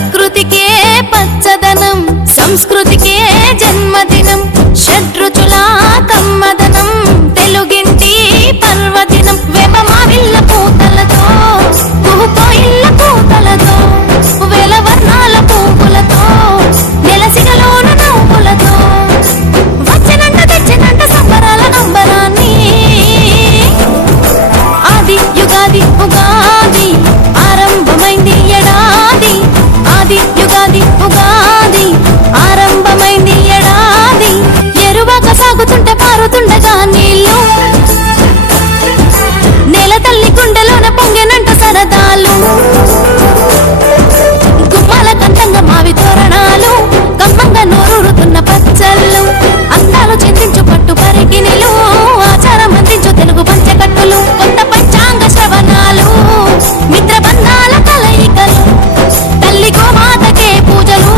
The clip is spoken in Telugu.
ప్రకృతికే ఉగాది ఆరంభమైంది ఎడాది ఎరువాక సాగుతుంటే పారుతుండగాని